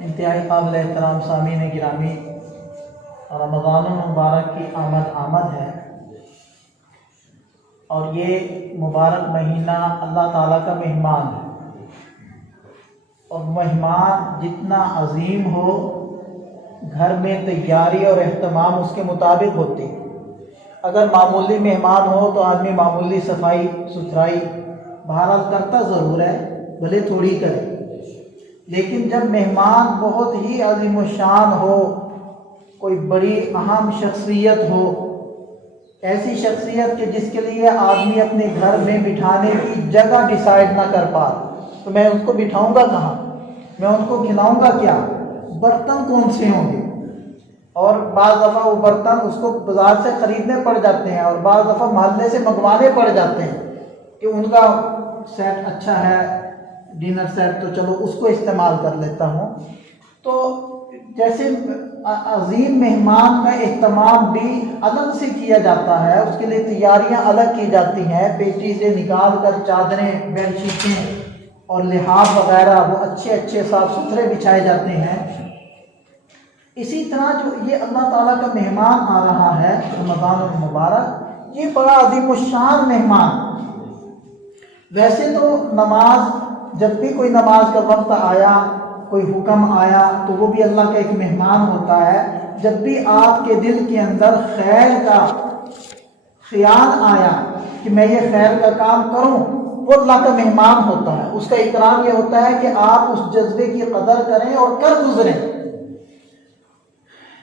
انتہائی قابل احترام سامعین گرامی، رمضان المبارک کی آمد ہے، اور یہ مبارک مہینہ اللہ تعالیٰ کا مہمان ہے، اور مہمان جتنا عظیم ہو گھر میں تیاری اور اہتمام اس کے مطابق ہوتی ہے۔ اگر معمولی مہمان ہو تو آدمی معمولی صفائی ستھرائی بہرحال کرتا ضرور ہے، بھلے تھوڑی کرے، لیکن جب مہمان بہت ہی عظیم الشان ہو، کوئی بڑی اہم شخصیت ہو، ایسی شخصیت کہ جس کے لیے آدمی اپنے گھر میں بٹھانے کی جگہ ڈیسائیڈ نہ کر پا، تو میں ان کو بٹھاؤں گا کہاں، میں ان کو کھلاؤں گا کیا، برتن کون سے ہوں گے، اور بعض دفعہ وہ برتن اس کو بازار سے خریدنے پڑ جاتے ہیں، اور بعض دفعہ محلے سے منگوانے پڑ جاتے ہیں کہ ان کا سیٹ اچھا ہے، ڈنر سیٹ، تو چلو اس کو استعمال کر لیتا ہوں۔ تو جیسے عظیم مہمان کا اہتمام بھی الگ سے کیا جاتا ہے، اس کے لیے تیاریاں الگ کی جاتی ہیں، پیٹی سے نکال کر چادریں، بیڈ شیٹیں اور لحاف وغیرہ وہ اچھے صاف ستھرے بچھائے جاتے ہیں۔ اسی طرح جو یہ اللہ تعالیٰ کا مہمان آ رہا ہے رمضان المبارک، یہ بڑا عظیم الشان مہمان۔ ویسے تو نماز، جب بھی کوئی نماز کا وقت آیا، کوئی حکم آیا، تو وہ بھی اللہ کا ایک مہمان ہوتا ہے۔ جب بھی آپ کے دل کے اندر خیر کا خیال آیا کہ میں یہ خیر کا کام کروں، وہ اللہ کا مہمان ہوتا ہے۔ اس کا اکرام یہ ہوتا ہے کہ آپ اس جذبے کی قدر کریں اور کر گزریں۔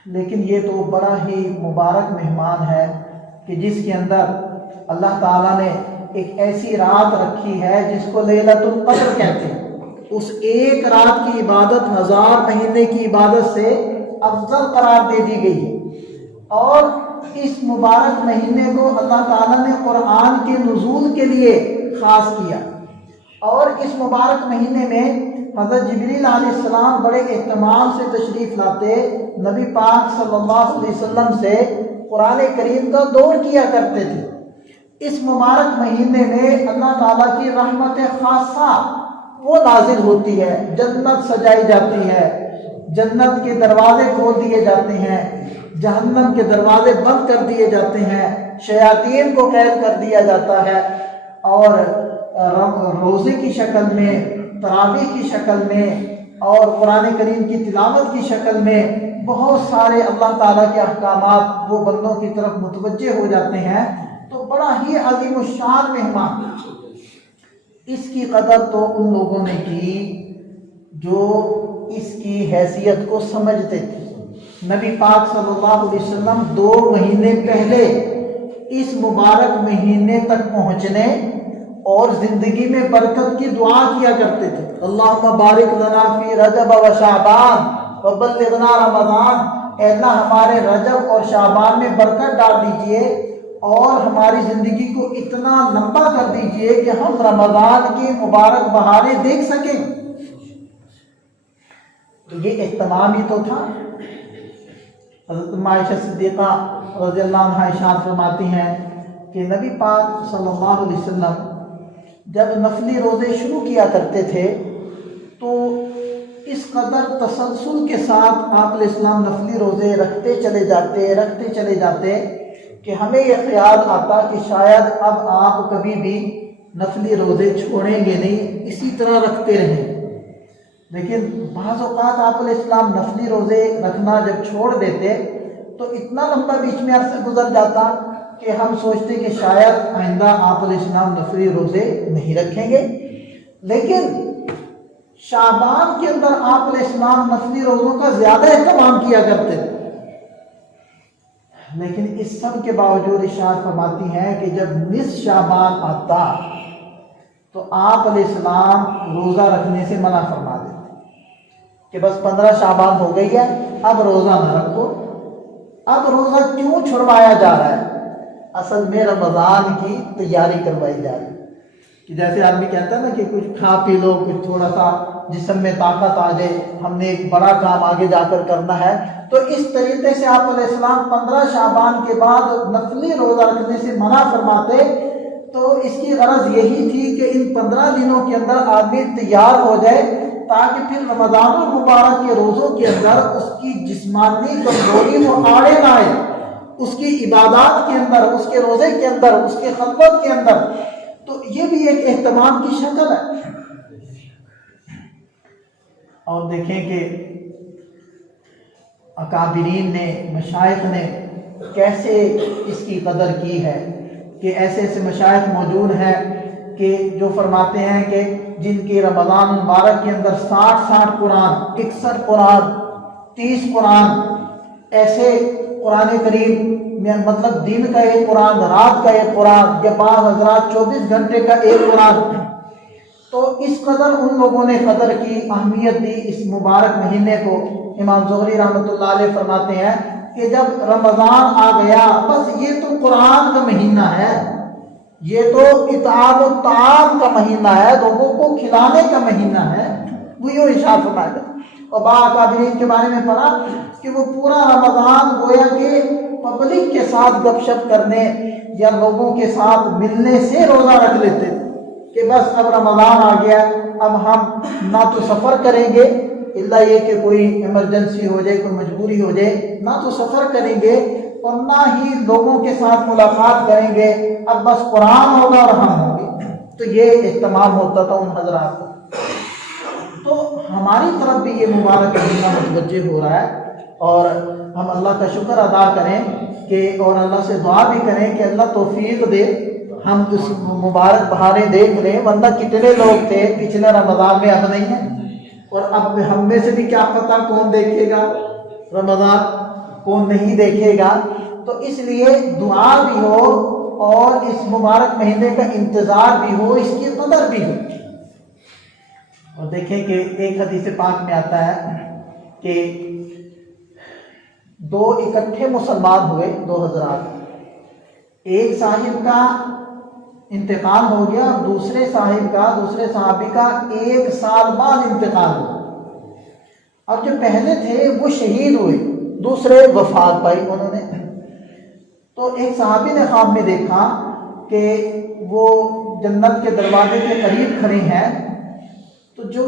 لیکن یہ تو بڑا ہی مبارک مہمان ہے کہ جس کے اندر اللہ تعالیٰ نے ایک ایسی رات رکھی ہے جس کو لیلۃ القدر کہتے ہیں۔ اس ایک رات کی عبادت 1000 مہینے کی عبادت سے افضل قرار دے دی گئی ہے، اور اس مبارک مہینے کو اللہ تعالیٰ نے قرآن کے نزول کے لیے خاص کیا، اور اس مبارک مہینے میں حضرت جبریل علیہ السلام بڑے اہتمام سے تشریف لاتے، نبی پاک صلی اللہ علیہ وسلم سے قرآن کریم کا دور کیا کرتے تھے۔ اس مبارک مہینے میں اللہ تعالیٰ کی رحمت خاصہ وہ نازل ہوتی ہے، جنت سجائی جاتی ہے، جنت کے دروازے کھول دیے جاتے ہیں، جہنم کے دروازے بند کر دیے جاتے ہیں، شیاطین کو قید کر دیا جاتا ہے، اور روزے کی شکل میں، تراویح کی شکل میں، اور قرآن کریم کی تلاوت کی شکل میں بہت سارے اللہ تعالیٰ کے احکامات وہ بندوں کی طرف متوجہ ہو جاتے ہیں۔ تو بڑا ہی عظیم الشان مہمان، اس کی قدر تو ان لوگوں نے کی جو اس کی حیثیت کو سمجھتے تھے۔ نبی پاک صلی اللہ علیہ وسلم 2 مہینے پہلے اس مبارک مہینے تک پہنچنے اور زندگی میں برکت کی دعا کیا کرتے تھے۔ اللہم بارک لنا فی رجب و شعبان وبلغنا رمضان، اے اللہ ہمارے رجب اور شعبان میں برکت ڈال دیجئے اور ہماری زندگی کو اتنا لمبا کر دیجئے کہ ہم رمضان کی مبارک بہاریں دیکھ سکیں۔ تو یہ اہتمام ہی تو تھا۔ حضرت عائشہ صدیقہ رضی اللہ عنہا ارشاد فرماتی ہیں کہ نبی پاک صلی اللہ علیہ وسلم جب نفلی روزے شروع کیا کرتے تھے تو اس قدر تسلسل کے ساتھ آپ علیہ السلام نفلی روزے رکھتے چلے جاتے کہ ہمیں یہ خیال آتا کہ شاید اب آپ کبھی بھی نفلی روزے چھوڑیں گے نہیں، اسی طرح رکھتے رہیں۔ لیکن بعض اوقات آپ علیہ السلام نفلی روزے رکھنا جب چھوڑ دیتے تو اتنا لمبا بیچ میں عرصہ گزر جاتا کہ ہم سوچتے کہ شاید آئندہ آپ علیہ السلام نفلی روزے نہیں رکھیں گے۔ لیکن شعبان کے اندر آپ علیہ السلام نفلی روزوں کا زیادہ اہتمام کیا کرتے تھے۔ لیکن اس سب کے باوجود ارشاد فرماتی ہیں کہ جب نصف شعبان آتا تو آپ علیہ السلام روزہ رکھنے سے منع فرما دیتے کہ بس 15 شعبان ہو گئی ہے، اب روزہ نہ رکھو۔ اب روزہ کیوں چھڑوایا جا رہا ہے؟ اصل میں رمضان کی تیاری کروائی جا رہی ہے، کہ جیسے آدمی کہتا ہے نا کہ کچھ کھا پی لو، کچھ تھوڑا سا جسم میں طاقت آ جائے، ہم نے ایک بڑا کام آگے جا کر کرنا ہے۔ تو اس طریقے سے آپ علیہ السلام 15 شعبان کے بعد نفلی روزہ رکھنے سے منع فرماتے۔ تو اس کی غرض یہی تھی کہ ان 15 دنوں کے اندر آدمی تیار ہو جائے تاکہ پھر رمضان المبارک کے روزوں کے اندر اس کی جسمانی کمزوری وہ آڑے نہ آئے، اس کی عبادات کے اندر، اس کے روزے کے اندر، اس کے خلوت کے اندر۔ تو یہ بھی ایک اہتمام کی شکل ہے۔ اور دیکھیں کہ اکابرین نے، مشائخ نے کیسے اس کی قدر کی ہے، کہ ایسے ایسے مشائخ موجود ہیں کہ جو فرماتے ہیں کہ جن کی رمضان مبارک کے اندر 60 قرآن، 61 قرآن، 30 قرآن، ایسے قرآن کریم میں مطلب دن کا ایک قرآن، رات کا ایک قرآن، یا بعض حضرات 24 گھنٹے کا ایک قرآن۔ تو اس قدر ان لوگوں نے قدر کی، اہمیت دی اس مبارک مہینے کو۔ امام زہری رحمۃ اللہ علیہ فرماتے ہیں کہ جب رمضان آ گیا، بس یہ تو قرآن کا مہینہ ہے، یہ تو اطعام الطعام کا مہینہ ہے، لوگوں کو کھلانے کا مہینہ ہے، وہ یوں ارشاد فرمایا۔ اور با اکابرین کے بارے میں پڑھا کہ وہ پورا رمضان گویا کہ پبلک کے ساتھ گپ شپ کرنے یا لوگوں کے ساتھ ملنے سے روزہ رکھ لیتے تھے کہ بس اب رمضان آ گیا، اب ہم نہ تو سفر کریں گے الا یہ کہ کوئی ایمرجنسی ہو جائے، کوئی مجبوری ہو جائے، نہ تو سفر کریں گے اور نہ ہی لوگوں کے ساتھ ملاقات کریں گے، اب بس قرآن ہوگا اور ہم ہوں گے۔ تو یہ اہتمام ہوتا تھا ان حضرات کو۔ تو ہماری طرف بھی یہ مبارک مہینہ متوجہ ہو رہا ہے، اور ہم اللہ کا شکر ادا کریں کہ، اور اللہ سے دعا بھی کریں کہ اللہ توفیق دے، ہم اس مبارک بہاریں دیکھ لیں، ورنہ کتنے لوگ تھے پچھلے رمضان میں، اب نہیں ہیں، اور اب ہم میں سے بھی کیا پتہ کون دیکھے گا رمضان، کون نہیں دیکھے گا۔ تو اس لیے دعا بھی ہو اور اس مبارک مہینے کا انتظار بھی ہو، اس کی قدر بھی ہو۔ اور دیکھیں کہ ایک حدیث پاک میں آتا ہے کہ دو اکٹھے مسلمان ہوئے، دو حضرات، ایک صاحب کا انتقال ہو گیا اور دوسرے صحابی کا 1 سال بعد انتقال ہوا، اور جو پہلے تھے وہ شہید ہوئے، دوسرے وفات پائی انہوں نے۔ تو ایک صحابی نے خواب میں دیکھا کہ وہ جنت کے دروازے کے قریب کھڑے ہیں، تو جو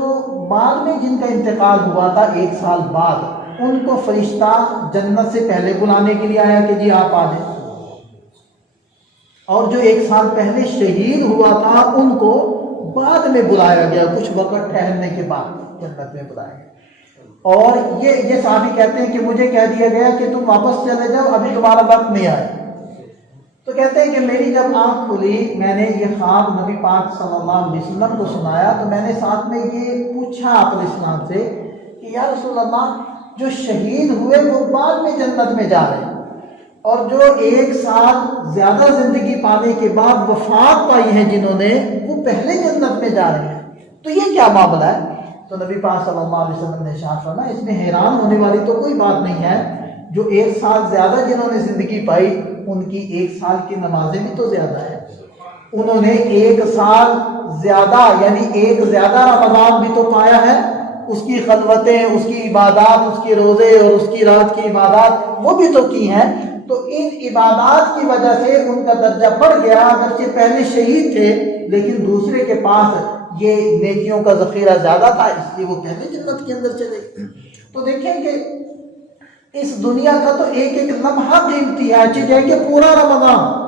بعد میں جن کا انتقال ہوا تھا 1 سال بعد، ان کو فرشتہ جنت سے پہلے بلانے کے لیے آیا کہ جی آپ آ جائیں، اور جو 1 سال پہلے شہید ہوا تھا ان کو بعد میں بلایا گیا، کچھ وقت ٹھہرنے کے بعد جنت میں بلایا گیا۔ اور یہ صحابی کہتے ہیں کہ مجھے کہہ دیا گیا کہ تم واپس چلے جاؤ، ابھی تمہارا وقت نہیں آیا۔ تو کہتے ہیں کہ میری جب آنکھ کھلی، میں نے یہ خواب نبی پاک صلی اللہ علیہ وسلم کو سنایا، تو میں نے ساتھ میں یہ پوچھا آپ علیہ السلام سے کہ یا رسول اللہ، جو شہید ہوئے وہ بعد میں جنت میں جا رہے ہیں، اور جو 1 سال زیادہ زندگی پانے کے بعد وفات پائی ہیں جنہوں نے، وہ پہلے جنت میں جا رہے ہیں، تو یہ کیا معاملہ ہے؟ تو نبی پاک صلی اللہ علیہ وسلم نے ارشاد فرمایا، اس میں حیران ہونے والی تو کوئی بات نہیں ہے، جو 1 سال زیادہ جنہوں نے زندگی پائی ان کی 1 سال کی نمازیں بھی تو زیادہ ہے، انہوں نے 1 سال زیادہ یعنی ایک زیادہ رمضان بھی تو پایا ہے، اس کی خلوتیں، اس کی عبادات، اس کے روزے اور اس کی رات کی عبادات وہ بھی تو کی ہیں۔ تو ان عبادات کی وجہ سے ان کا درجہ بڑھ گیا، اگرچہ پہلے شہید تھے لیکن دوسرے کے پاس یہ نیکیوں کا ذخیرہ زیادہ تھا، اس لیے وہ پہلے جنت کے اندر چلے گئے۔ تو دیکھیں کہ اس دنیا کا تو ایک ایک لمحہ قیمتی ہے، اچھی جائے کہ پورا رمضان،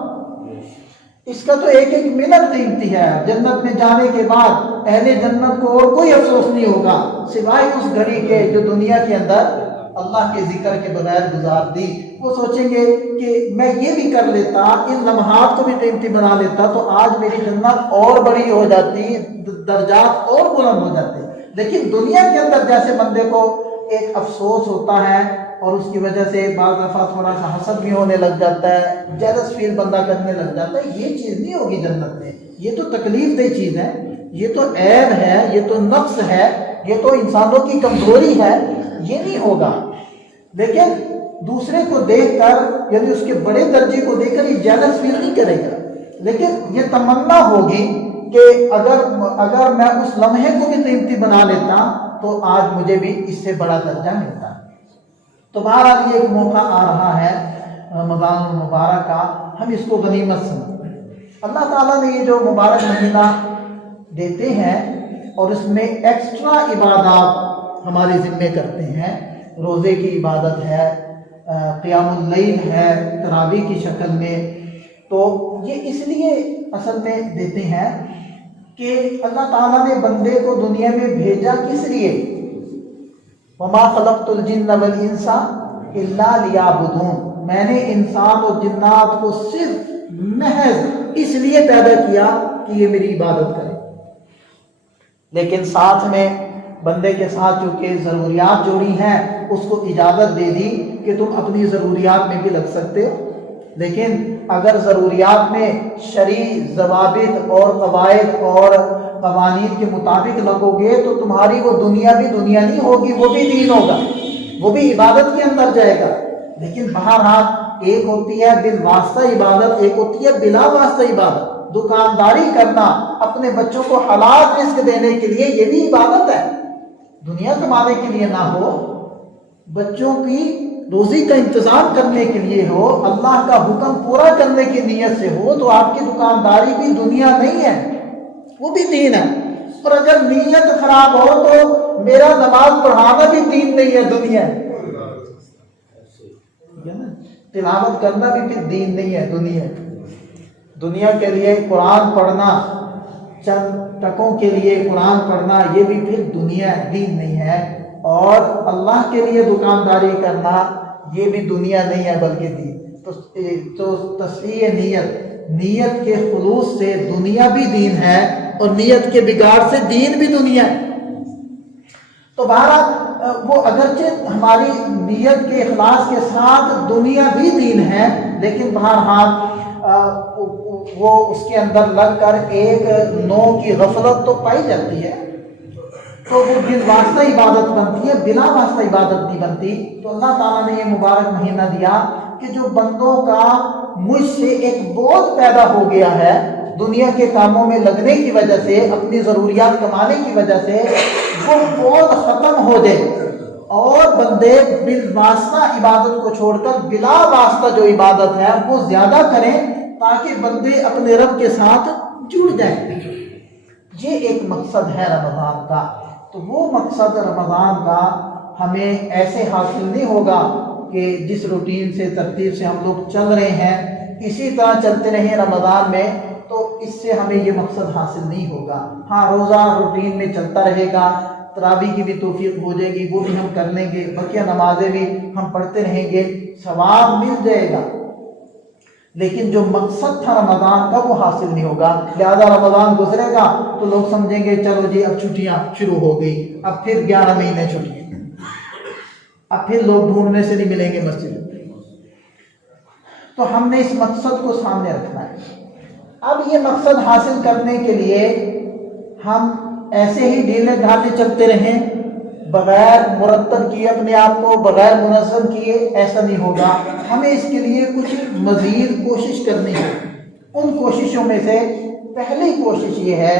اس کا تو ایک ایک منٹ قیمتی ہے۔ جنت میں جانے کے بعد اہل جنت کو اور کوئی افسوس نہیں ہوگا سوائے اس گھڑی کے جو دنیا کے اندر اللہ کے ذکر کے بغیر گزار دی۔ وہ سوچیں گے کہ میں یہ بھی کر لیتا، ان لمحات کو بھی قیمتی بنا لیتا، تو آج میری جنت اور بڑی ہو جاتی، درجات اور بلند ہو جاتے۔ لیکن دنیا کے اندر جیسے بندے کو ایک افسوس ہوتا ہے اور اس کی وجہ سے بعض دفعہ تھوڑا سا حسد بھی ہونے لگ جاتا ہے، جیلس فیل بندہ کرنے لگ جاتا ہے، یہ چیز نہیں ہوگی جنت میں۔ یہ تو تکلیف دہ چیز ہے، یہ تو عیب ہے، یہ تو نقص ہے، یہ تو انسانوں کی کمزوری ہے، یہ نہیں ہوگا۔ لیکن دوسرے کو دیکھ کر یعنی اس کے بڑے درجے کو دیکھ کر یہ جیلس فیل نہیں کرے گا، لیکن یہ تمنا ہوگی کہ اگر میں اس لمحے کو بھی قیمتی بنا لیتا تو آج مجھے بھی اس سے بڑا درجہ ملتا۔ تو بہرحال یہ ایک موقع آ رہا ہے رمضان المبارک کا، ہم اس کو غنیمت سمجھیں۔ اللہ تعالیٰ نے یہ جو مبارک مہینہ دیتے ہیں اور اس میں ایکسٹرا عبادات ہمارے ذمے کرتے ہیں. روزے کی عبادت ہے، قیام اللیل ہے تراویح کی شکل میں. تو یہ اس لیے اصل میں دیتے ہیں کہ اللہ تعالیٰ نے بندے کو دنیا میں بھیجا کس لیے؟ وَمَا خَلَقْتُ الْجِنَّ وَالْإِنسَ إِلَّا لِيَعْبُدُونَ، میں نے انسان اور جنات کو صرف محض اس لیے پیدا کیا کہ یہ میری عبادت کرے. لیکن ساتھ میں بندے کے ساتھ چونکہ ضروریات جوڑی ہیں، اس کو اجازت دے دی کہ تم اپنی ضروریات میں بھی لگ سکتے ہو. لیکن اگر ضروریات میں شرعی ضوابط اور قواعد اور قوانین کے مطابق لگو گے تو تمہاری وہ دنیا بھی دنیا نہیں ہوگی، وہ بھی دین ہوگا، وہ بھی عبادت کے اندر جائے گا. لیکن بہرحال ایک ہوتی ہے بالواسطہ عبادت، ایک ہوتی ہے بلا واسطہ عبادت. دکانداری کرنا، اپنے بچوں کو حلال رزق دینے کے لیے، یہ بھی عبادت ہے. دنیا کمانے کے لیے نہ ہو، بچوں کی روزی کا انتظام کرنے کے لیے ہو، اللہ کا حکم پورا کرنے کی نیت سے ہو، تو آپ کی دکانداری بھی دنیا نہیں ہے، وہ بھی دین ہے. اور اگر نیت خراب ہو تو میرا نماز پڑھانا بھی دین نہیں ہے، دنیا ہے. تلاوت کرنا بھی پھر دین نہیں ہے، دنیا ہے. دنیا کے لیے قرآن پڑھنا، چند ٹکوں کے لیے قرآن پڑھنا، یہ بھی پھر دنیا ہے، دین نہیں ہے. اور اللہ کے لیے دکانداری کرنا، یہ بھی دنیا نہیں ہے بلکہ دین. تو تصحیح نیت کے خلوص سے دنیا بھی دین ہے، اور نیت کے بگاڑ سے دین بھی دنیا ہے. تو بہرحال وہ اگرچہ ہماری نیت کے اخلاص کے ساتھ دنیا بھی دین ہے، لیکن بہرحال وہ اس کے اندر لگ کر ایک نوع کی غفلت تو پائی جاتی ہے. تو وہ بالواسطہ عبادت بنتی ہے، بلا واسطہ عبادت نہیں بنتی. تو اللہ تعالیٰ نے یہ مبارک مہینہ دیا کہ جو بندوں کا مجھ سے ایک بوجھ پیدا ہو گیا ہے دنیا کے کاموں میں لگنے کی وجہ سے، اپنی ضروریات کمانے کی وجہ سے، وہ بوجھ ختم ہو جائے اور بندے بالواسطہ عبادت کو چھوڑ کر بلا واسطہ جو عبادت ہے وہ زیادہ کریں، تاکہ بندے اپنے رب کے ساتھ جڑ جائیں. یہ ایک مقصد ہے رمضان کا. تو وہ مقصد رمضان کا ہمیں ایسے حاصل نہیں ہوگا کہ جس روٹین سے ترتیب سے ہم لوگ چل رہے ہیں اسی طرح چلتے رہیں رمضان میں، تو اس سے ہمیں یہ مقصد حاصل نہیں ہوگا. ہاں، روزہ روٹین میں چلتا رہے گا، تراویح کی بھی توفیق ہو جائے گی، وہ بھی ہم کر لیں گے، بقیہ نمازیں بھی ہم پڑھتے رہیں گے، ثواب مل جائے گا. لیکن جو مقصد تھا رمضان کا وہ حاصل نہیں ہوگا. لہذا رمضان گزرے گا تو لوگ سمجھیں گے چلو جی اب چھٹیاں شروع ہو گئی، اب پھر 11 مہینے چھٹیاں، اب پھر لوگ ڈھونڈنے سے نہیں ملیں گے مسجد. تو ہم نے اس مقصد کو سامنے رکھنا ہے. اب یہ مقصد حاصل کرنے کے لیے ہم ایسے ہی ڈھیلے ڈھالے چلتے رہیں بغیر مرتب کیے، اپنے آپ کو بغیر منظم کیے، ایسا نہیں ہوگا. ہمیں اس کے لیے کچھ مزید کوشش کرنی ہے. ان کوششوں میں سے پہلی کوشش یہ ہے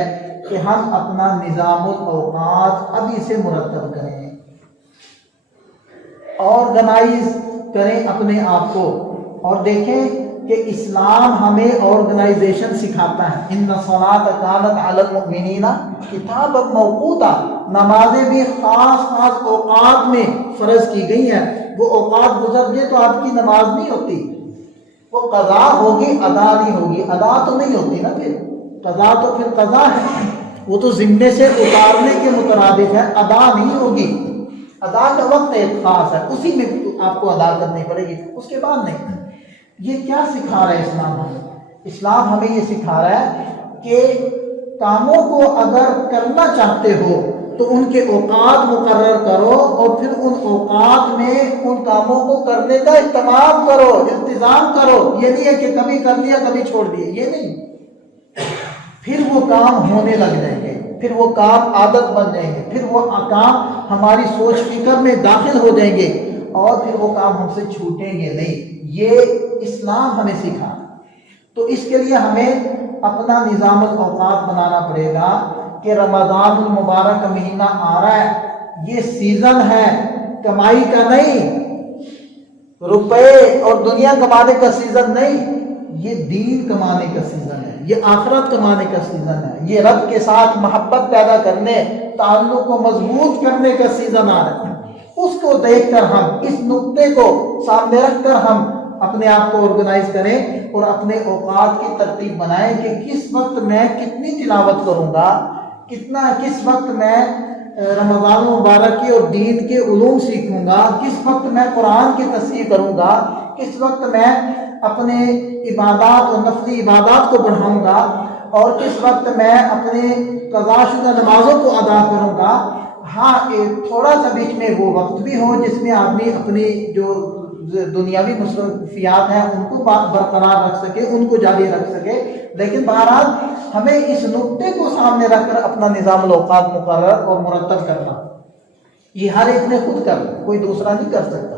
کہ ہم اپنا نظام الاوقات ابھی سے مرتب کریں، آرگنائز کریں اپنے آپ کو. اور دیکھیں کہ اسلام ہمیں آرگنائزیشن سکھاتا ہے. ان الصلاۃ کانت علی المؤمنین کتابا موقوتا، نمازیں بھی خاص خاص اوقات میں فرض کی گئی ہیں. وہ اوقات گزر گئے تو آپ کی نماز نہیں ہوتی، وہ قضا ہوگی، ادا نہیں ہوگی. ادا تو نہیں ہوتی نا، پھر قضا تو پھر قضا ہے، وہ تو ذمے سے اتارنے کے مترادف ہے، ادا نہیں ہوگی. ادا کا وقت ایک خاص ہے، اسی میں آپ کو ادا کرنی پڑے گی، اس کے بعد نہیں. یہ کیا سکھا رہا ہے اسلام ہمیں؟ اسلام ہمیں یہ سکھا رہا ہے کہ کاموں کو اگر کرنا چاہتے ہو تو ان کے اوقات مقرر کرو، اور پھر ان اوقات میں ان کاموں کو کرنے کا اہتمام کرو، انتظام کرو. یہ نہیں ہے کہ کبھی کر لیا کبھی چھوڑ دیا، یہ نہیں. پھر وہ کام ہونے لگ جائیں گے، پھر وہ کام عادت بن جائیں گے، پھر وہ کام ہماری سوچ فکر میں داخل ہو جائیں گے، اور پھر وہ کام ہم سے چھوٹیں گے نہیں. یہ اسلام ہمیں سکھا. تو اس کے لیے ہمیں اپنا نظام الاوقات بنانا پڑے گا کہ رمضان المبارک کا مہینہ آ رہا ہے، یہ سیزن ہے کمائی کا نہیں، روپے اور دنیا کمانے کا سیزن نہیں. یہ دین کمانے کا سیزن ہے، یہ آخرت کمانے کا سیزن ہے، یہ رب کے ساتھ محبت پیدا کرنے، تعلق کو مضبوط کرنے کا سیزن آ رہا ہے۔ اس کو دیکھ کر ہم اس نقطے کو سامنے رکھ کر ہم اپنے آپ کو آرگنائز کریں اور اپنے اوقات کی ترتیب بنائیں کہ کس وقت میں کتنی تلاوت کروں گا، کس وقت میں رمضان مبارک کی اور دین کے علوم سیکھوں گا، کس وقت میں قرآن کی تصحیح کروں گا، کس وقت میں اپنے عبادات اور نفلی عبادات کو بڑھاؤں گا، اور کس وقت میں اپنے قضا شدہ نمازوں کو ادا کروں گا۔ ہاں تھوڑا سا بیچ میں وہ وقت بھی ہو جس میں آدمی اپنی جو دنیاوی مصروفیات ہیں ان کو برقرار رکھ سکے، ان کو جاری رکھ سکے، لیکن بہرحال ہمیں اس نقطے کو سامنے رکھ کر اپنا نظام الاوقات مقرر اور مرتب کرنا، یہ ہر ایک نے خود کرنا، کوئی دوسرا نہیں کر سکتا۔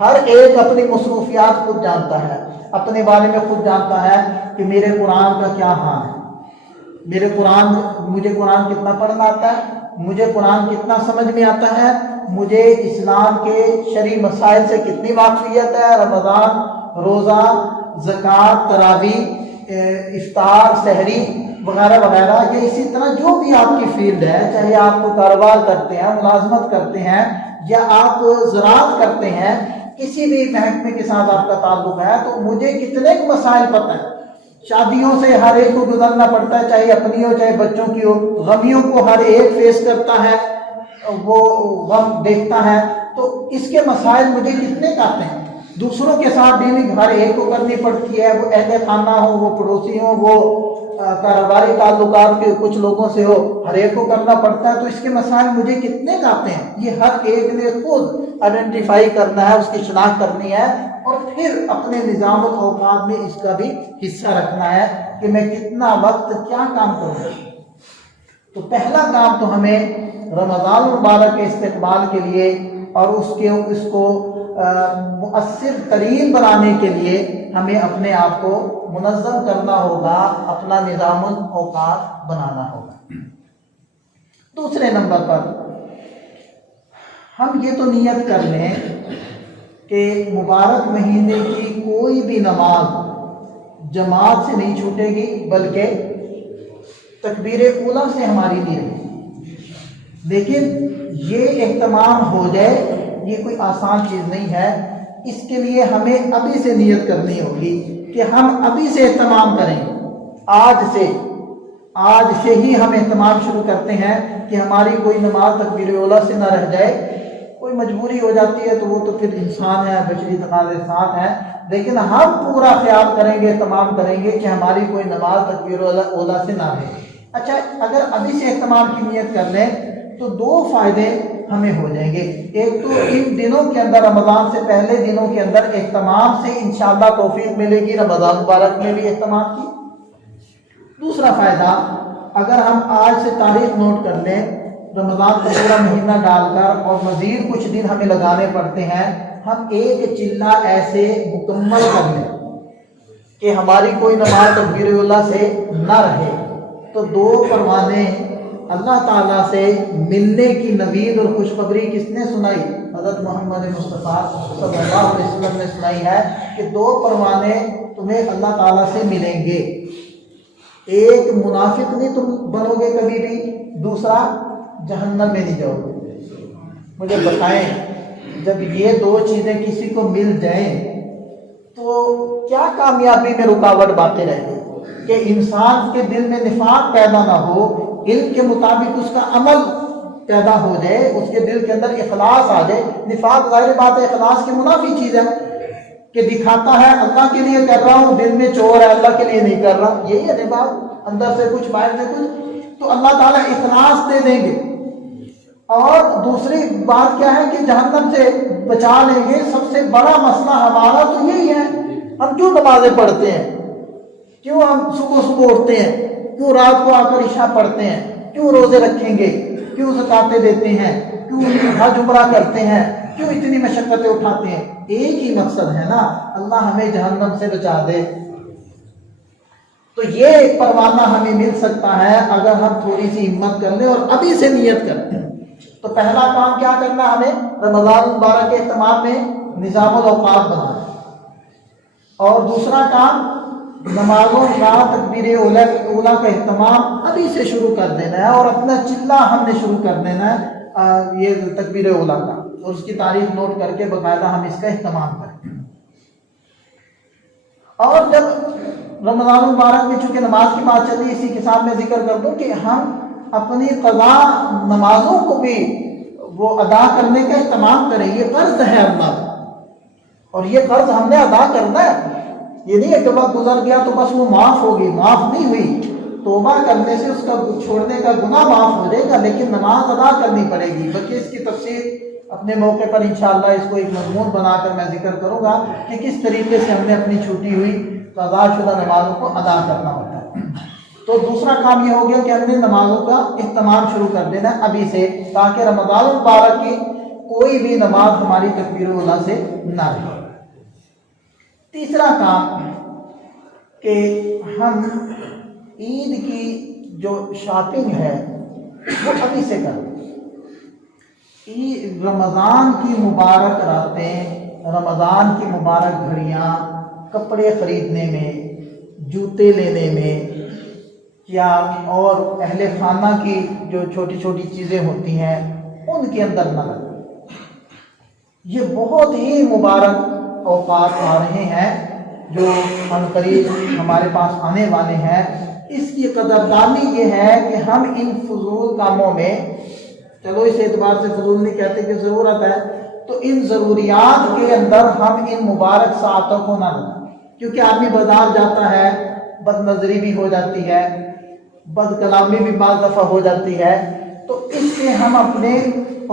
ہر ایک اپنی مصروفیات خود جانتا ہے، اپنے بارے میں خود جانتا ہے کہ میرے قرآن کا کیا حال ہے، مجھے قرآن کتنا پڑھنا آتا ہے، مجھے قرآن کتنا سمجھ میں آتا ہے، مجھے اسلام کے شرعی مسائل سے کتنی واقفیت ہے، رمضان، روزہ، زکوٰۃ، تراویح، افطار، سحری وغیرہ وغیرہ۔ یہ اسی طرح جو بھی آپ کی فیلڈ ہے، چاہے آپ کو کاروبار کرتے ہیں، ملازمت کرتے ہیں، یا آپ زراعت کرتے ہیں، کسی بھی محکمے کے ساتھ آپ کا تعلق ہے، تو مجھے کتنے مسائل پتہ ہیں۔ شادیوں سے ہر ایک کو گزرنا پڑتا ہے، چاہے اپنی ہو چاہے بچوں کی ہو، غمیوں کو ہر ایک فیس کرتا ہے، وہ غم دیکھتا ہے، تو اس کے مسائل مجھے کتنے آتے ہیں۔ دوسروں کے ساتھ ڈیلنگ ہر ایک کو کرنی پڑتی ہے، وہ اہل خانہ ہو، وہ پڑوسی ہو، وہ کاروباری تعلقات کے کچھ لوگوں سے ہو، ہر ایک کو کرنا پڑتا ہے، تو اس کے مسائل مجھے کتنے آتے ہیں۔ یہ ہر ایک نے خود آئیڈینٹیفائی کرنا ہے، اس کی شناخت کرنی ہے، اور پھر اپنے نظام الاوقات میں اس کا بھی حصہ رکھنا ہے کہ میں کتنا وقت کیا کام کروں۔ تو پہلا کام تو ہمیں رمضان المبارک کے استقبال کے لیے اور اس کو مؤثر ترین بنانے کے لیے ہمیں اپنے آپ کو منظم کرنا ہوگا، اپنا نظام الاوقات بنانا ہوگا۔ دوسرے نمبر پر ہم یہ تو نیت کر لیں کہ مبارک مہینے کی کوئی بھی نماز جماعت سے نہیں چھوٹے گی، بلکہ تکبیر اولیٰ سے ہماری نہیں رہے۔ لیکن یہ اہتمام ہو جائے، یہ کوئی آسان چیز نہیں ہے۔ اس کے لیے ہمیں ابھی سے نیت کرنی ہوگی کہ ہم ابھی سے اہتمام کریں، آج سے ہی ہم اہتمام شروع کرتے ہیں کہ ہماری کوئی نماز تکبیر اولیٰ سے نہ رہ جائے۔ کوئی مجبوری ہو جاتی ہے تو وہ تو پھر انسان ہے، بشری تقاضے ساتھ ہیں، لیکن ہم پورا خیال کریں گے، اہتمام کریں گے کہ ہماری کوئی نماز تکبیر اولیٰ سے نہ رہے۔ اچھا، اگر ابھی سے اہتمام کی نیت کر لیں تو دو فائدے ہمیں ہو جائیں گے۔ ایک تو ان دنوں کے اندر، رمضان سے پہلے دنوں کے اندر اہتمام سے انشاءاللہ توفیق ملے گی رمضان مبارک میں بھی اہتمام کی۔ دوسرا فائدہ، اگر ہم آج سے تاریخ نوٹ کر لیں، رمضان کا پورا مہینہ ڈال کر اور مزید کچھ دن ہمیں لگانے پڑتے ہیں، ہم ایک چلہ ایسے مکمل کر لیں کہ ہماری کوئی نماز تکبیر اولیٰ سے نہ رہے، تو دو پروانے اللہ تعالیٰ سے ملنے کی نوید اور خوشخبری کس نے سنائی؟ حضرت محمد مصطفیٰ صلی اللہ علیہ وسلم نے سنائی ہے کہ دو پروانے تمہیں اللہ تعالیٰ سے ملیں گے۔ ایک منافق نہیں تم بنو گے کبھی بھی، دوسرا جہنم میں نہیں جاؤ گے۔ مجھے بتائیں، جب یہ دو چیزیں کسی کو مل جائیں تو کیا کامیابی میں رکاوٹ باقی رہے گی؟ کہ انسان کے دل میں نفاق پیدا نہ ہو، علم کے مطابق اس کا عمل پیدا ہو جائے، اس کے دل کے اندر اخلاص آ جائے۔ نفاق ظاہر بات ہے اخلاص کی منافی چیز ہے کہ دکھاتا ہے اللہ کے لیے کر رہا ہوں، دل میں چور ہے اللہ کے لیے نہیں کر رہا، یہی ہے نفاق، اندر سے کچھ باہر سے کچھ۔ تو اللہ تعالیٰ اخلاص دے دیں گے۔ اور دوسری بات کیا ہے کہ جہنم سے بچا لیں گے۔ سب سے بڑا مسئلہ ہمارا تو یہی ہے، ہم کیوں نمازیں پڑھتے ہیں، کیوں ہم صبح اٹھتے ہیں، کیوں رات کو آ کر عشاء پڑھتے ہیں، کیوں روزے رکھیں گے، کیوں زکاتیں دیتے ہیں، کیوں حج عمرہ کرتے ہیں، کیوں اتنی مشقتیں اٹھاتے ہیں؟ ایک ہی مقصد ہے نا، اللہ ہمیں جہنم سے بچا دے۔ تو یہ پروانہ ہمیں مل سکتا ہے اگر ہم تھوڑی سی ہمت کر لیں اور ابھی سے نیت کرتے ہیں۔ تو پہلا کام کیا کرنا ہمیں؟ رمضان مبارک کے اہتمام میں نظام الاوقات بنانا، اور دوسرا کام نمازوں کا تکبیر اولا کا اہتمام ابھی سے شروع کر دینا ہے، اور اپنا چلہ ہم نے شروع کر دینا ہے یہ تکبیر اولا کا، اور اس کی تاریخ نوٹ کر کے باقاعدہ ہم اس کا اہتمام کریں۔ اور جب رمضان المبارک میں چونکہ نماز کی بات چل رہی ہے، اسی کے ساتھ میں ذکر کر دوں کہ ہم اپنی قضا نمازوں کو بھی وہ ادا کرنے کا اہتمام کریں۔ یہ قرض ہے اللہ کا، اور یہ قرض ہم نے ادا کرنا ہے۔ یہ نہیں ہے کہ وقت گزر گیا تو بس وہ معاف ہوگی، معاف نہیں ہوئی۔ توبہ کرنے سے اس کا چھوڑنے کا گناہ معاف ہو جائے گا، لیکن نماز ادا کرنی پڑے گی۔ بلکہ اس کی تفصیل اپنے موقع پر انشاءاللہ اس کو ایک مضمون بنا کر میں ذکر کروں گا کہ کس طریقے سے ہم نے اپنی چھوٹی ہوئی قضا شدہ نمازوں کو ادا کرنا ہوتا ہے۔ تو دوسرا کام یہ ہو گیا کہ ہم نے نمازوں کا اہتمام شروع کر دینا ہے ابھی سے، تاکہ رمضان المبارک کی کوئی بھی نماز ہماری تکبیر اولا سے نہ رہے۔ تیسرا کام کہ ہم عید کی جو شاپنگ ہے وہ ابھی سے کریں۔ رمضان کی مبارک راتیں، رمضان کی مبارک گھڑیاں، کپڑے خریدنے میں، جوتے لینے میں، یا اور اہل خانہ کی جو چھوٹی چھوٹی چیزیں ہوتی ہیں ان کے اندر نہ لگیں۔ یہ بہت ہی مبارک اوقات آ رہے ہیں جو عنقریب ہمارے پاس آنے والے ہیں۔ اس کی قدردانی یہ ہے کہ ہم ان فضول کاموں میں، چلو اس اعتبار سے فضول نہیں کہتے کہ ضرورت ہے، تو ان ضروریات کے اندر ہم ان مبارک ساعتوں کو نہ لگیں، کیونکہ آدمی بازار جاتا ہے، بد نظری بھی ہو جاتی ہے، بد کلامی بھی بعض دفعہ ہو جاتی ہے، تو اس سے ہم اپنے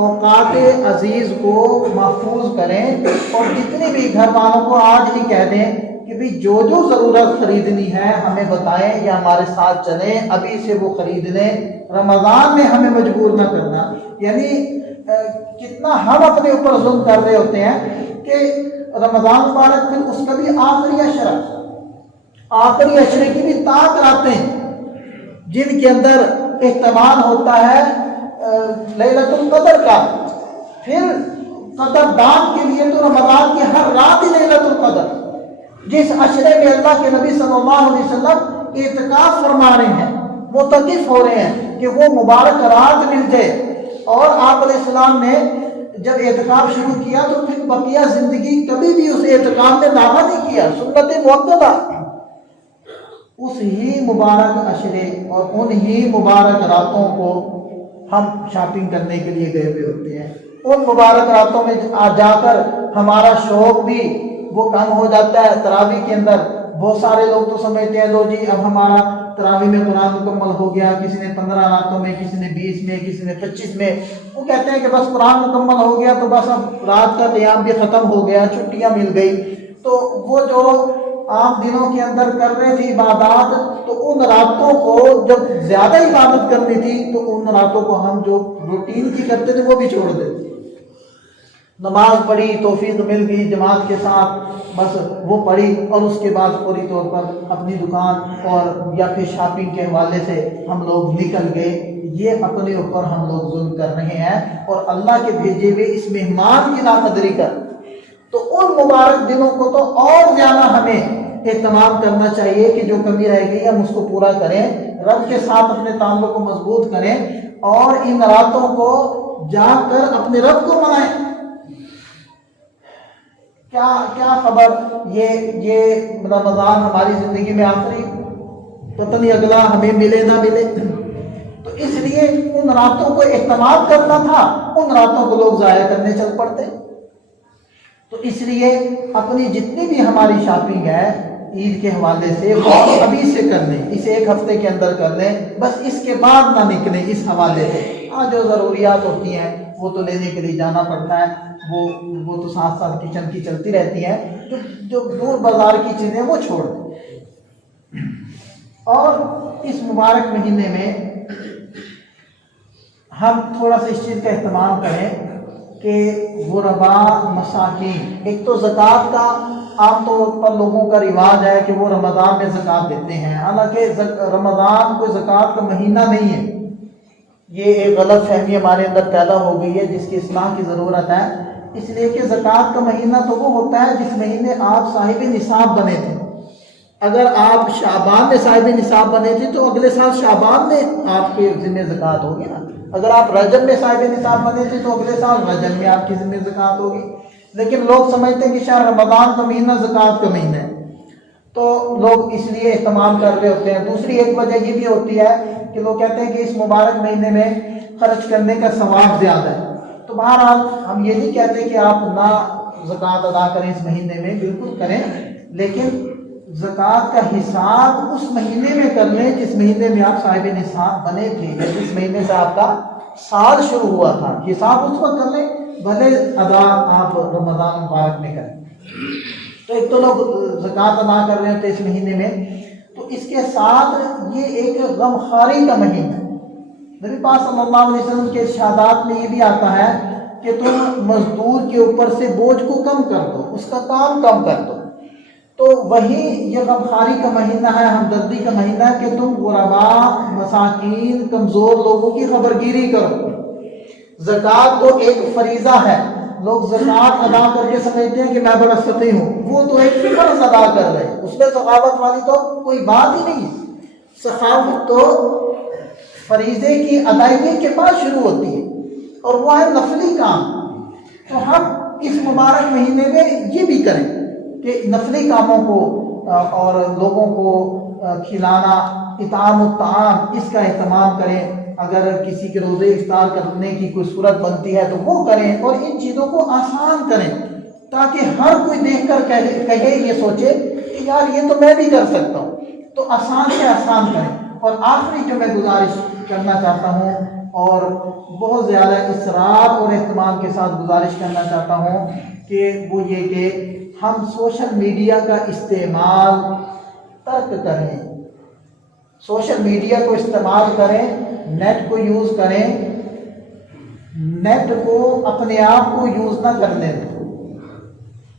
اوقات عزیز کو محفوظ کریں، اور جتنی بھی گھر والوں کو آج ہی کہہ دیں کہ بھی جو ضرورت خریدنی ہے ہمیں بتائیں یا ہمارے ساتھ چلیں، ابھی سے وہ خرید لیں، رمضان میں ہمیں مجبور نہ کرنا۔ یعنی کتنا ہم اپنے اوپر ظلم کر رہے ہوتے ہیں کہ رمضان مبارک پھر اس کا بھی آخری عشرے کی بھی طاق راتیں جن کے اندر اہتمام ہوتا ہے لیلۃ القدر کا، پھر قدر دان کے لیے تو رمضان کی ہر رات ہی لیلۃ القدر، جس عشرے میں اللہ کے نبی صلی اللہ علیہ وسلم اعتکاف فرما رہے ہیں، معتکف ہو رہے ہیں کہ وہ مبارک رات مل جائے۔ اور آپ علیہ السلام نے جب اعتکاف شروع کیا تو پھر بقیہ زندگی کبھی بھی اس اعتکاف میں داخل نہیں کیا، سنت مؤکدہ۔ اس ہی مبارک عشرے اور ان ہی مبارک راتوں کو ہم شاپنگ کرنے کے لیے گئے ہوئے ہوتے ہیں۔ ان مبارک راتوں میں جا کر ہمارا شوق بھی وہ کم ہو جاتا ہے۔ تراویح کے اندر بہت سارے لوگ تو سمجھتے ہیں لو جی اب ہمارا تراویح میں قرآن مکمل ہو گیا، کسی نے 15 راتوں میں، کسی نے 20 میں، کسی نے 25 میں، وہ کہتے ہیں کہ بس قرآن مکمل ہو گیا تو بس اب رات کا قیام بھی ختم ہو گیا، چھٹیاں مل گئی۔ تو وہ جو عام دنوں کے اندر کر رہے تھے عبادات، تو ان راتوں کو جب زیادہ عبادت کرنی تھی تو ان راتوں کو ہم جو روٹین کی کرتے تھے وہ بھی چھوڑ دیتے۔ نماز پڑھی، توفیق مل گئی جماعت کے ساتھ، بس وہ پڑھی، اور اس کے بعد فوری طور پر اپنی دکان اور یا پھر شاپنگ کے حوالے سے ہم لوگ نکل گئے۔ یہ اپنے اوپر ہم لوگ ظلم کر رہے ہیں، اور اللہ کے بھیجے ہوئے اس مہمان کی ناقدری کر۔ تو ان مبارک دنوں کو تو اور زیادہ ہمیں اہتمام کرنا چاہیے کہ جو کمی رہ گئی ہم اس کو پورا کریں، رب کے ساتھ اپنے تعلق کو مضبوط کریں، اور ان راتوں کو جا کر اپنے رب کو منائیں۔ کیا خبر یہ رمضان ہماری زندگی میں آخری، پتہ نہیں اگلا ہمیں ملے نہ ملے، تو اس لیے ان راتوں کو اہتمام کرنا تھا، ان راتوں کو لوگ ضائع کرنے چل پڑتے۔ تو اس لیے اپنی جتنی بھی ہماری شاپنگ ہے عید کے حوالے سے وہ ابھی سے کر لیں، اس ایک ہفتے کے اندر کر لیں، بس اس کے بعد نہ نکلیں اس حوالے سے۔ جو ضروریات ہوتی ہیں وہ تو لینے کے لیے جانا پڑتا ہے، وہ تو ساتھ ساتھ کچن کی چلتی رہتی ہیں، جو دور بازار کی چیزیں وہ چھوڑ دیں۔ اور اس مبارک مہینے میں ہم تھوڑا سا اس چیز کا اہتمام کریں کہ غرباء، مساکین، ایک تو زکوٰۃ کا عام طور پر لوگوں کا رواج ہے کہ وہ رمضان میں زکوٰۃ دیتے ہیں، حالانکہ رمضان کوئی زکوٰۃ کا مہینہ نہیں ہے۔ یہ ایک غلط فہمی ہمارے اندر پیدا ہو گئی ہے جس کی اصلاح کی ضرورت ہے، اس لیے کہ زکوٰۃ کا مہینہ تو وہ ہوتا ہے جس مہینے آپ صاحب نصاب بنے تھے، اگر آپ شعبان میں صاحب نصاب بنے تھے تو اگلے سال شعبان میں آپ کے ذمہ زکوٰۃ ہوگی نا. اگر آپ رجب میں صاحب نصاب بنے تھے تو اگلے سال رجب میں آپ کی ذمہ زکوٰۃ ہوگی. لیکن لوگ سمجھتے ہیں کہ شہر رمضان کا مہینہ زکوٰۃ کا مہینہ ہے، تو لوگ اس لیے اہتمام کر رہے ہوتے ہیں. دوسری ایک وجہ یہ بھی ہوتی ہے کہ لوگ کہتے ہیں کہ اس مبارک مہینے میں خرچ کرنے کا ثواب زیادہ ہے. تو بہرحال ہم یہ نہیں کہتے کہ آپ نہ زکوٰۃ ادا کریں اس مہینے میں، بالکل کریں، لیکن زکوٰۃ کا حساب اس مہینے میں کر لیں جس مہینے میں آپ صاحب نصاب بنے تھے، یا جس مہینے سے آپ کا سال شروع ہوا تھا. حساب اس وقت کر لیں، بھلے ادا آپ رمضان مبارک میں کریں. تو ایک تو لوگ زکوٰۃ ادا کر رہے ہوتے اس مہینے میں، تو اس کے ساتھ یہ ایک غمخواری کا مہینہ ہے. نبی پاک صلی اللہ علیہ وسلم کے ارشادات میں یہ بھی آتا ہے کہ تم مزدور کے اوپر سے بوجھ کو کم کر دو، اس کا کام کم کر دو. تو وہی یہ غمخواری کا مہینہ ہے، ہمدردی کا مہینہ ہے کہ تم غرباء، مساکین، کمزور لوگوں کی خبرگیری کرو. زکوٰۃ تو ایک فریضہ ہے. لوگ زکوٰۃ ادا کر کے سمجھتے ہیں کہ میں بڑا سخی ہوں، وہ تو ایک فرض ادا کر رہے ہیں، اس میں سخاوت والی تو کوئی بات ہی نہیں ہے. سخاوت تو فریضے کی ادائیگی کے بعد شروع ہوتی ہے، اور وہ ہے نفلی کام. تو ہم اس مبارک مہینے میں یہ بھی کریں کہ نفلی کاموں کو اور لوگوں کو کھلانا، اطعام الطعام، اس کا اہتمام کریں. اگر کسی کے روزے افطار کرنے کی کوئی صورت بنتی ہے تو وہ کریں، اور ان چیزوں کو آسان کریں تاکہ ہر کوئی دیکھ کر کہے، یہ سوچے کہ یار یہ تو میں بھی کر سکتا ہوں. تو آسان سے آسان کریں. اور آخری جو میں گزارش کرنا چاہتا ہوں، اور بہت زیادہ اصرار اور اہتمام کے ساتھ گزارش کرنا چاہتا ہوں، کہ وہ یہ کہ ہم سوشل میڈیا کا استعمال ترک کریں. سوشل میڈیا کو استعمال کریں، نیٹ کو یوز کریں، نیٹ کو اپنے آپ کو یوز نہ کرنے دیں.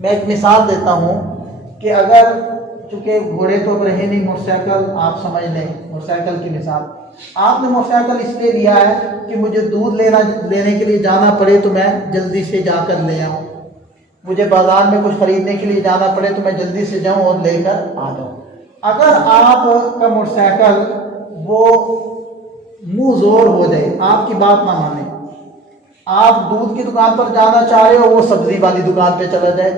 میں ایک مثال دیتا ہوں کہ اگر، چونکہ گھوڑے تو اب رہے نہیں، موٹر سائیکل آپ سمجھ لیں، موٹر سائیکل کی مثال. آپ نے موٹر سائیکل اس لیے لیا ہے کہ مجھے دودھ لینے کے لیے جانا پڑے تو میں جلدی سے جا کر لے آؤں، مجھے بازار میں کچھ خریدنے کے لیے جانا پڑے تو میں جلدی سے جاؤں اور لے کر آ جاؤں. اگر آپ کا موٹر سائیکل وہ منہ زور ہو جائے، آپ کی بات نہ مانے، آپ دودھ کی دکان پر جانا چاہ رہے ہو، وہ سبزی والی دکان پہ چلا جائے،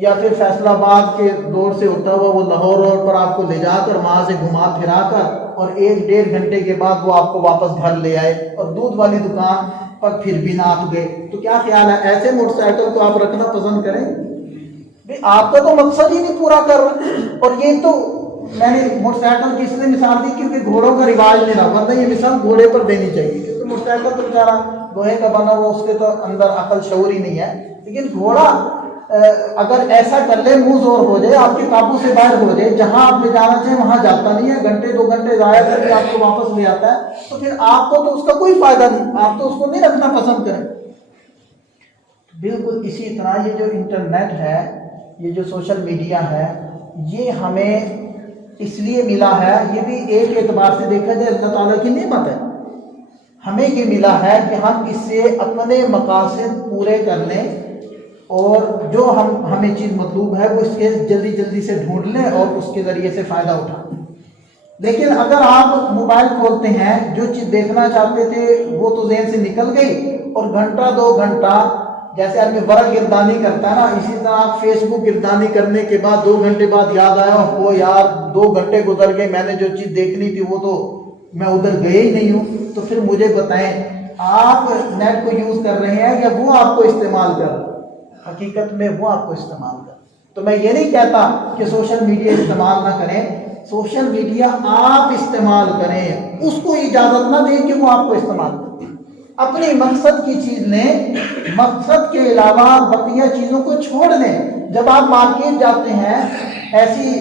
یا پھر فیصل آباد کے دور سے ہوتا ہوا وہ لاہور روڈ پر آپ کو لے جا کر وہاں سے گھما پھرا کر، اور 1-1.5 گھنٹے کے بعد وہ آپ کو واپس گھر لے آئے، اور دودھ والی دکان پر پھر بھی نہ آپ گئے، تو کیا خیال ہے ایسے موٹر سائیکل کو آپ رکھنا پسند کریں؟ آپ کا تو مقصد ہی نہیں پورا کر رہا. اور یہ تو میں نے موٹر سائیکل کی اس لیے مثال دی کیونکہ گھوڑوں کا رواج نہیں رہا، ورنہ یہ مثال گھوڑے پر دینی چاہیے، کیونکہ موٹر سائیکل تو بیچارہ لوہے کا بنا ہوا، اس کے تو اندر عقل شعور ہی نہیں ہے. لیکن گھوڑا اگر ایسا کر لے، منہ زور ہو جائے، آپ کے قابو سے باہر ہو جائے، جہاں آپ لے جانا چاہے وہاں جاتا نہیں ہے، 1-2 گھنٹے ضائع کر کے آپ کو واپس لے آتا ہے، تو پھر آپ کو تو اس کا کوئی فائدہ نہیں، آپ تو اس کو نہیں رکھنا پسند کریں. بالکل اسی طرح یہ جو انٹرنیٹ ہے، یہ جو سوشل میڈیا ہے، یہ ہمیں اس لیے ملا ہے، یہ بھی ایک اعتبار سے دیکھا جائے اللہ تعالیٰ کی نعمت ہے. ہمیں یہ ملا ہے کہ ہم اس سے اپنے مقاصد پورے کر لیں، اور جو ہمیں چیز مطلوب ہے وہ اس کے جلدی جلدی سے ڈھونڈ لیں اور اس کے ذریعے سے فائدہ اٹھائیں. لیکن اگر آپ موبائل کھولتے ہیں، جو چیز دیکھنا چاہتے تھے وہ تو ذہن سے نکل گئی، اور گھنٹہ 2 گھنٹہ جیسے آدمی ورق گردانی کرتا ہے نا، اسی طرح آپ فیس بک گردانی کرنے کے بعد 2 گھنٹے بعد یاد آیا، وہ یار 2 گھنٹے گزر گئے، میں نے جو چیز دیکھنی تھی وہ تو میں ادھر گئے ہی نہیں ہوں. تو پھر مجھے بتائیں، آپ نیٹ کو یوز کر رہے ہیں یا وہ آپ کو استعمال کر رہے ہیں؟ حقیقت میں وہ آپ کو استعمال کر. تو میں یہ نہیں کہتا کہ سوشل میڈیا استعمال نہ کریں، سوشل میڈیا آپ استعمال کریں، اس کو اجازت نہ دیں کہ وہ آپ کو استعمال کریں. اپنی مقصد کی چیز لیں، مقصد کے علاوہ بقیہ چیزوں کو چھوڑ دیں. جب آپ مارکیٹ جاتے ہیں، ایسی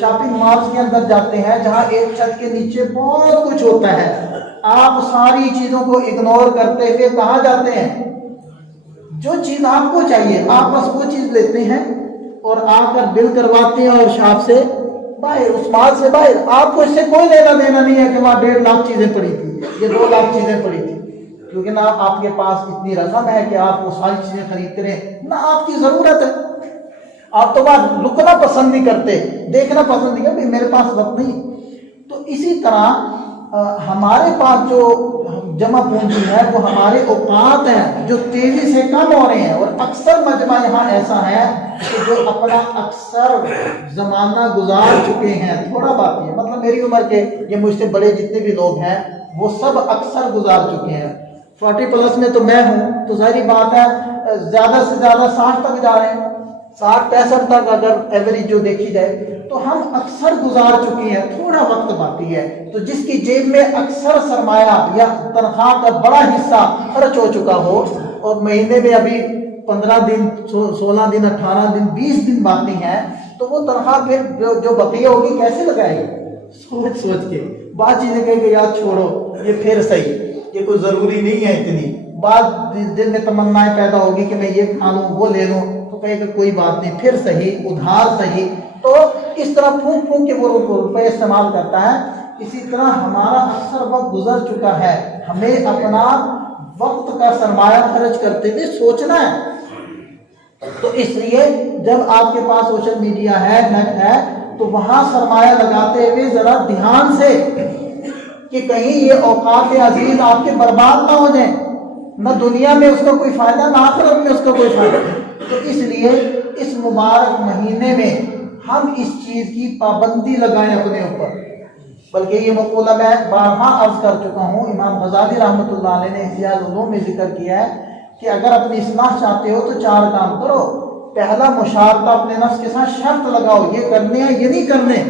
شاپنگ مالز کے اندر جاتے ہیں جہاں ایک چھت کے نیچے بہت کچھ ہوتا ہے، آپ ساری چیزوں کو اگنور کرتے ہوئے کہاں جاتے ہیں؟ جو چیز آپ کو چاہیے آپ بس وہ چیز لیتے ہیں اور آ کر بل کرواتے ہیں اور شاپ سے باہر، اس مال سے باہر. آپ کو اس سے کوئی لینا دینا نہیں ہے کہ وہاں 1.5 لاکھ چیزیں پڑی تھی، یہ 2 لاکھ چیزیں پڑی تھی، کیونکہ نہ آپ کے پاس اتنی رقم ہے کہ آپ وہ ساری چیزیں خرید کریں، نہ آپ کی ضرورت ہے. آپ تو وہاں رکنا پسند نہیں کرتے، دیکھنا پسند نہیں کرتے، میرے پاس وقت نہیں۔ تو اسی طرح ہمارے پاس جو جمع پونجی ہے وہ ہمارے اوقات ہیں جو تیزی سے کم ہو رہے ہیں، اور اکثر مجمع یہاں ایسا ہے کہ جو اپنا اکثر زمانہ گزار چکے ہیں، تھوڑا باقی ہے، مطلب میری عمر کے یہ مجھ سے بڑے جتنے بھی لوگ ہیں وہ سب اکثر گزار چکے ہیں۔ 40 پلس میں تو میں ہوں، تو ظاہری بات ہے زیادہ سے زیادہ 60 تک جا رہے ہیں، 60-65 تک اگر ایوریج جو دیکھی جائے تو ہم اکثر گزار چکے ہیں، تھوڑا وقت باقی ہے۔ تو جس کی جیب میں اکثر سرمایہ یا تنخواہ کا بڑا حصہ خرچ ہو چکا ہو اور مہینے میں ابھی 15 دن 16 دن 18 دن 20 دن باقی ہیں، تو وہ تنخواہ پھر جو بقیہ ہوگی کیسے لگائے گی؟ سوچ کے بعض چیزیں کہیں کہ یار چھوڑو یہ پھر صحیح، یہ کوئی ضروری نہیں ہے اتنی، بعض دل میں تمنائیں پیدا ہوگی کہ میں یہ کھا لوں وہ لے لوں، تو کہے کہ کوئی بات نہیں پھر صحیح، ادھار صحیح۔ تو اس طرح پھونک پھونک کے وہ روپے استعمال کرتا ہے۔ اسی طرح ہمارا اکثر وقت گزر چکا ہے، ہمیں اپنا وقت کا سرمایہ خرچ کرتے ہوئے سوچنا ہے۔ تو اس لیے جب آپ کے پاس سوشل میڈیا ہے، نیٹ ہے، تو وہاں سرمایہ لگاتے ہوئے ذرا دھیان سے کہ کہیں یہ اوقات عزیز آپ کے برباد نہ ہو جائیں، نہ دنیا میں اس کا کوئی فائدہ نہ آخرت میں اس کا کوئی فائدہ۔ تو اس لیے اس مبارک مہینے میں ہم اس چیز کی پابندی لگائیں اپنے اوپر۔ بلکہ یہ مقولہ میں بارہا عرض کر چکا ہوں، امام غزالی رحمۃ اللہ علیہ نے احیاء العلوم میں ذکر کیا ہے کہ اگر اپنی اصلاح چاہتے ہو تو 4 کام کرو۔ پہلا، مشارطہ اپنے نفس کے ساتھ شرط لگاؤ، یہ کرنے ہیں یہ نہیں کرنے۔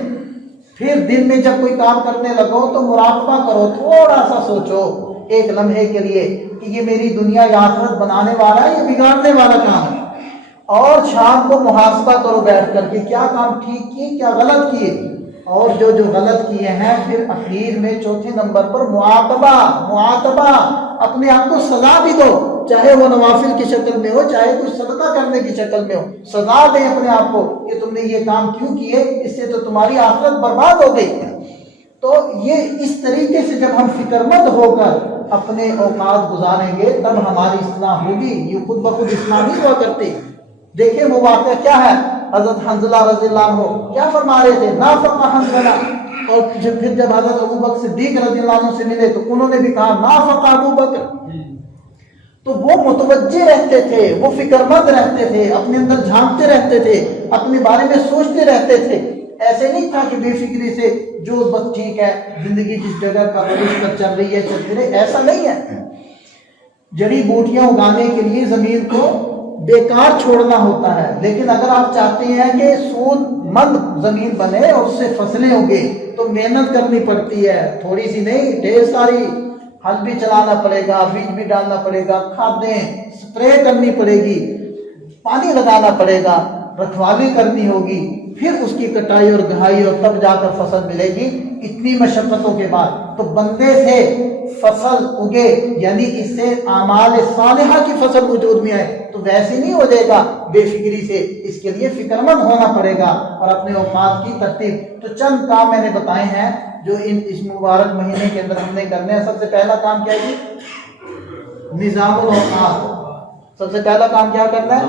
پھر دن میں جب کوئی کام کرنے لگو تو مراقبہ کرو، تھوڑا سا سوچو ایک لمحے کے لیے کہ یہ میری دنیا یا آخرت بنانے والا ہے یا بگاڑنے والا کام ہے۔ اور شام کو محاسبہ کرو بیٹھ کر کے کیا کام ٹھیک کیے کیا غلط کیے، اور جو غلط کیے ہیں پھر اخیر میں چوتھے نمبر پر معاتبہ، اپنے آپ کو سزا بھی دو، چاہے وہ نوافل کی شکل میں ہو چاہے کچھ صدقہ کرنے کی شکل میں ہو، سزا دیں اپنے آپ کو کہ تم نے یہ کام کیوں کیے، اس سے تو تمہاری آخرت برباد ہو گئی۔ تو یہ اس طریقے سے جب ہم فکر مند ہو کر اپنے اوقات گزاریں گے تب ہماری اصلاح ہوگی۔ یہ خود بخود اصلاح نہیں ہوا کرتی۔ دیکھیں وہ واقعہ کیا ہے، حضرت حنظلہ رضی اللہ عنہ کیا فرما رہے تھے، نافق حنظلہ، اور پھر جب حضرت ابوبکر صدیق رضی اللہ عنہ سے ملے تو انہوں نے بھی کہا نافق ابوبکر۔ تو وہ متوجہ رہتے تھے، وہ فکر مند رہتے تھے، اپنے اندر جھانکتے رہتے تھے، اپنے بارے میں سوچتے رہتے تھے۔ ایسے نہیں تھا کہ بے فکری سے جو بس ٹھیک ہے زندگی جس جگہ کا پر چل رہی ہے چلتی رہے، ایسا نہیں ہے۔ جڑی بوٹیاں اگانے کے لیے زمین کو بیکار چھوڑنا ہوتا ہے، لیکن اگر آپ چاہتے ہیں کہ سود مند زمین بنے اور اس سے فصلیں اگے تو محنت کرنی پڑتی ہے، تھوڑی سی نہیں ڈھیر ساری، ہل بھی چلانا پڑے گا، بیج بھی ڈالنا پڑے گا، کھادیں سپرے کرنی پڑے گی، پانی لگانا پڑے گا، رکھوالی کرنی ہوگی، پھر اس کی کٹائی اور گہائی اور تب جا کر فصل ملے گی، اتنی مشقتوں کے بعد۔ تو بندے سے فصل اگے یعنی اس سے اعمال صالحہ کی فصل وجود میں آئے تو ویسے نہیں ہو جائے گا بے فکری سے، اس کے لیے فکر مند ہونا پڑے گا اور اپنے اوقات کی ترتیب۔ تو چند کام میں نے بتائے ہیں جو اس مبارک مہینے کے اندر ہم نے کرنے ہیں۔ سب سے پہلا کام کیا ہے؟ نظام الاوقات۔ سب سے پہلا کام کیا کرنا ہے؟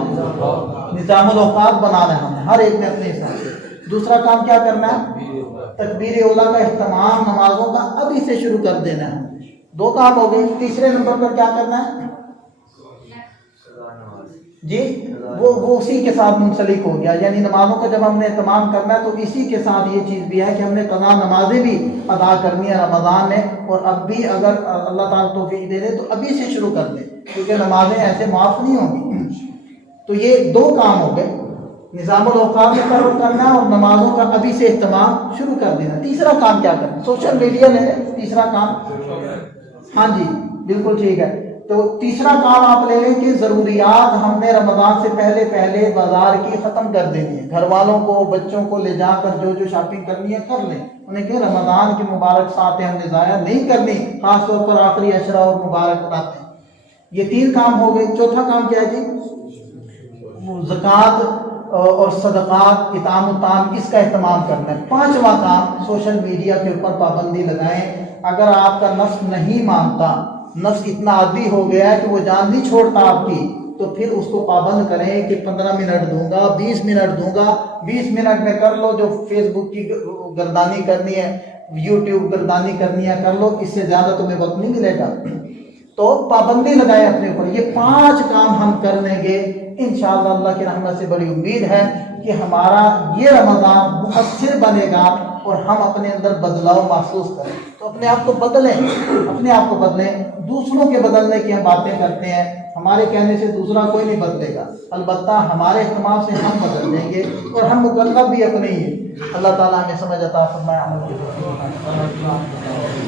نظام الاوقات بنانا ہے ہمیں، ہر ایک نے اپنے حساب سے۔ دوسرا کام کیا کرنا ہے؟ تکبیر اولیٰ کا اہتمام نمازوں کا ابھی سے شروع کر دینا ہے۔ 2 کام ہو گئے۔ تیسرے نمبر پر کیا کرنا ہے جی؟ وہ اسی کے ساتھ منسلک ہو گیا، یعنی نمازوں کا جب ہم نے اہتمام کرنا ہے تو اسی کے ساتھ یہ چیز بھی ہے کہ ہم نے قضا نمازیں بھی ادا کرنی ہے رمضان میں، اور اب بھی اگر اللہ تعالیٰ توفیق دے دے تو ابھی سے شروع کر دیں، کیونکہ نمازیں ایسے معاف نہیں ہوں گی۔ تو یہ 2 کام ہو گئے، نظام الاوقات مقرر کرنا اور نمازوں کا ابھی سے اہتمام شروع کر دینا۔ تیسرا کام کیا کرنا؟ سوشل میڈیا لے لیں تیسرا کام۔ ہاں جی بالکل ٹھیک ہے۔ تو تیسرا کام آپ لے لیں کہ ضروریات ہم نے رمضان سے پہلے بازار کی ختم کر دینی ہے، گھر والوں کو بچوں کو لے جا کر جو شاپنگ کرنی ہے کر لیں، انہیں کہ رمضان کی مبارک ساتیں ہم نے ضائع نہیں کرنی، خاص طور پر آخری عشرہ اور مبارک راتیں۔ یہ 3 کام ہو گئے۔ چوتھا کام کیا ہے جی؟ زکوٰۃ اور صدقات، اطعام الطعام، اس کا اہتمام کرنا ہے۔ 5واں کام سوشل میڈیا کے اوپر پابندی لگائیں۔ اگر آپ کا نفس نہیں مانتا، نفس اتنا عادی ہو گیا ہے کہ وہ جان نہیں چھوڑتا آپ کی، تو پھر اس کو پابند کریں کہ 15 منٹ دوں گا، 20 منٹ دوں گا، 20 منٹ میں کر لو جو فیس بک کی گردانی کرنی ہے، یوٹیوب گردانی کرنی ہے کر لو، اس سے زیادہ تمہیں وقت نہیں ملے گا۔ تو پابندی لگائیں اپنے اوپر، یہ 5 کام ہم کر لیں گے انشاءاللہ اللہ کی رحمت سے بڑی امید ہے کہ ہمارا یہ رمضان مؤثر بنے گا اور ہم اپنے اندر بدلاؤ محسوس کریں۔ تو اپنے آپ کو بدلیں، اپنے آپ کو بدلیں۔ دوسروں کے بدلنے کی ہم باتیں کرتے ہیں، ہمارے کہنے سے دوسرا کوئی نہیں بدلے گا، البتہ ہمارے اہتمام سے ہم بدل دیں گے اور ہم مکلف بھی اپنے ہی ہیں۔ اللہ تعالیٰ ہمیں سمجھ عطا فرمائے، عمل کی توفیق عطا فرمائے۔